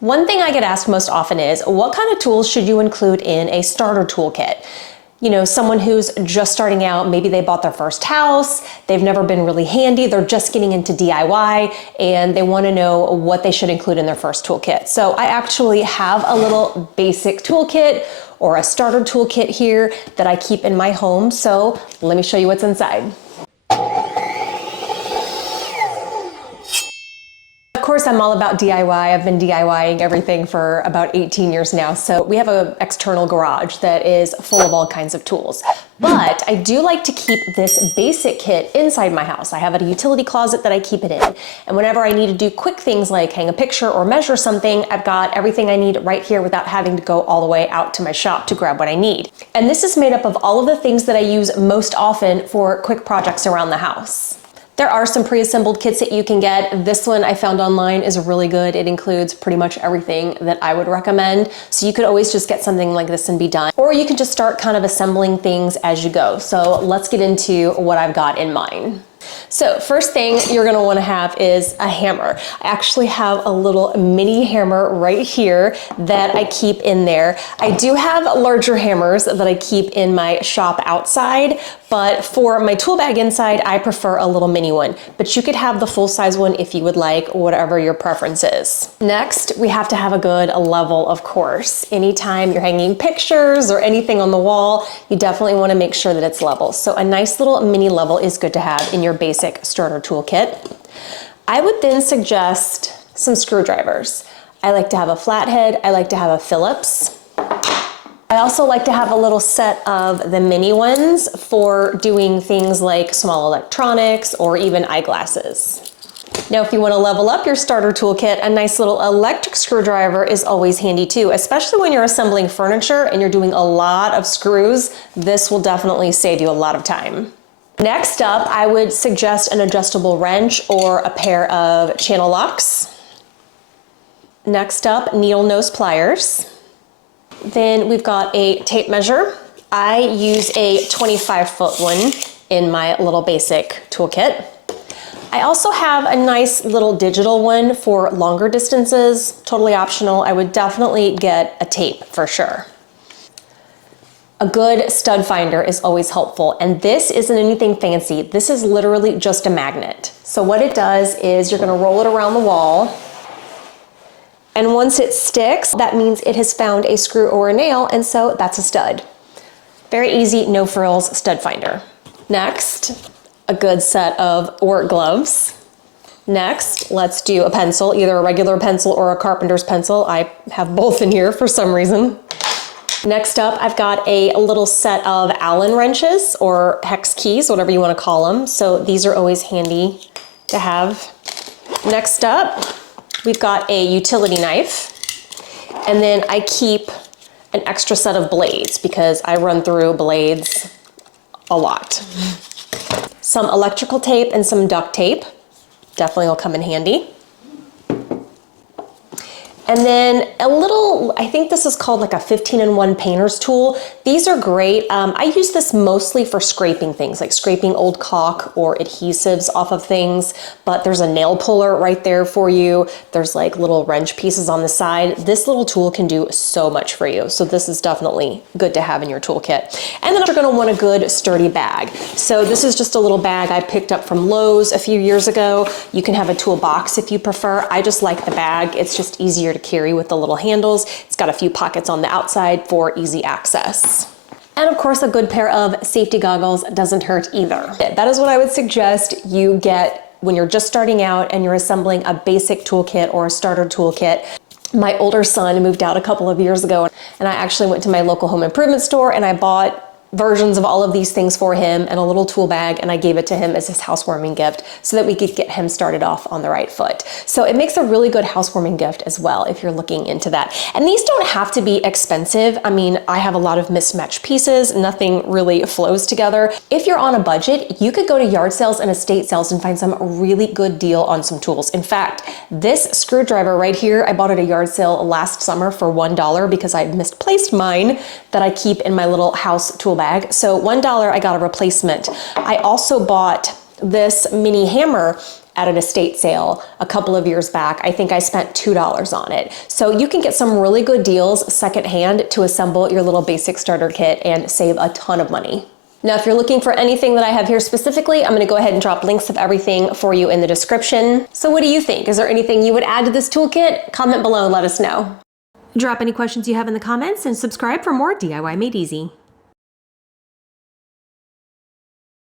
One thing I get asked most often is, what kind of tools should you include in a starter toolkit? You know, someone who's just starting out, maybe they bought their first house, they've never been really handy, they're just getting into DIY, and they want to know what they should include in their first toolkit. So I actually have a little basic toolkit or a starter toolkit here that I keep in my home. So let me show you what's inside. Of course, I'm all about DIY. I've been DIYing everything for about 18 years now. So we have an external garage that is full of all kinds of tools. But I do like to keep this basic kit inside my house. I have a utility closet that I keep it in. And whenever I need to do quick things like hang a picture or measure something, I've got everything I need right here without having to go all the way out to my shop to grab what I need. And this is made up of all of the things that I use most often for quick projects around the house. There are some pre-assembled kits that you can get. This one I found online is really good. It includes pretty much everything that I would recommend. So you could always just get something like this and be done. Or you can just start kind of assembling things as you go. So let's get into what I've got in mine. So first thing you're gonna wanna have is a hammer. I actually have a little mini hammer right here that I keep in there. I do have larger hammers that I keep in my shop outside, but for my tool bag inside, I prefer a little mini one. But you could have the full size one if you would like, whatever your preference is. Next, we have to have a good level, of course. Anytime you're hanging pictures or anything on the wall, you definitely wanna make sure that it's level. So a nice little mini level is good to have in your basic starter toolkit. I would then suggest some screwdrivers. I like to have a flathead, I like to have a Phillips. I also like to have a little set of the mini ones for doing things like small electronics or even eyeglasses. Now, if you want to level up your starter toolkit, a nice little electric screwdriver is always handy too, especially when you're assembling furniture and you're doing a lot of screws. This will definitely save you a lot of time. Next up, I would suggest an adjustable wrench or a pair of channel locks. Next up, needle nose pliers. Then we've got a tape measure. I use a 25-foot one in my little basic toolkit. I also have a nice little digital one for longer distances, totally optional. I would definitely get a tape for sure. A good stud finder is always helpful, and this isn't anything fancy. This is literally just a magnet. So what it does is you're gonna roll it around the wall, and once it sticks, that means it has found a screw or a nail, and so that's a stud. Very easy, no frills stud finder. Next, a good set of work gloves. Next, let's do a pencil, either a regular pencil or a carpenter's pencil. I have both in here for some reason. Next up, I've got a little set of Allen wrenches or hex keys, whatever you want to call them. So these are always handy to have. Next up, we've got a utility knife. And then I keep an extra set of blades because I run through blades a lot. Some electrical tape and some duct tape definitely will come in handy. And then a little, I think this is called like a 15-in-1 painter's tool. These are great. I use this mostly for scraping things, like scraping old caulk or adhesives off of things, but there's a nail puller right there for you. There's like little wrench pieces on the side. This little tool can do so much for you. So this is definitely good to have in your toolkit. And then you're gonna want a good sturdy bag. So this is just a little bag I picked up from Lowe's a few years ago. You can have a toolbox if you prefer. I just like the bag. It's just easier to carry with the little handles. It's got a few pockets on the outside for easy access. And of course, a good pair of safety goggles doesn't hurt either. That is what I would suggest you get when you're just starting out and you're assembling a basic toolkit or a starter toolkit. My older son moved out a couple of years ago, and I actually went to my local home improvement store and I bought versions of all of these things for him and a little tool bag, and I gave it to him as his housewarming gift so that we could get him started off on the right foot. So it makes a really good housewarming gift as well if you're looking into that. And these don't have to be expensive. I mean, I have a lot of mismatched pieces, nothing really flows together. If you're on a budget, you could go to yard sales and estate sales and find some really good deal on some tools. In fact, this screwdriver right here, I bought at a yard sale last summer for $1 because I misplaced mine that I keep in my little house tool bag. So $1, I got a replacement. I also bought this mini hammer at an estate sale a couple of years back. I think I spent $2 on it. So you can get some really good deals secondhand to assemble your little basic starter kit and save a ton of money. Now, if you're looking for anything that I have here specifically, I'm going to go ahead and drop links of everything for you in the description. So what do you think? Is there anything you would add to this toolkit? Comment below and let us know. Drop any questions you have in the comments and subscribe for more DIY Made Easy.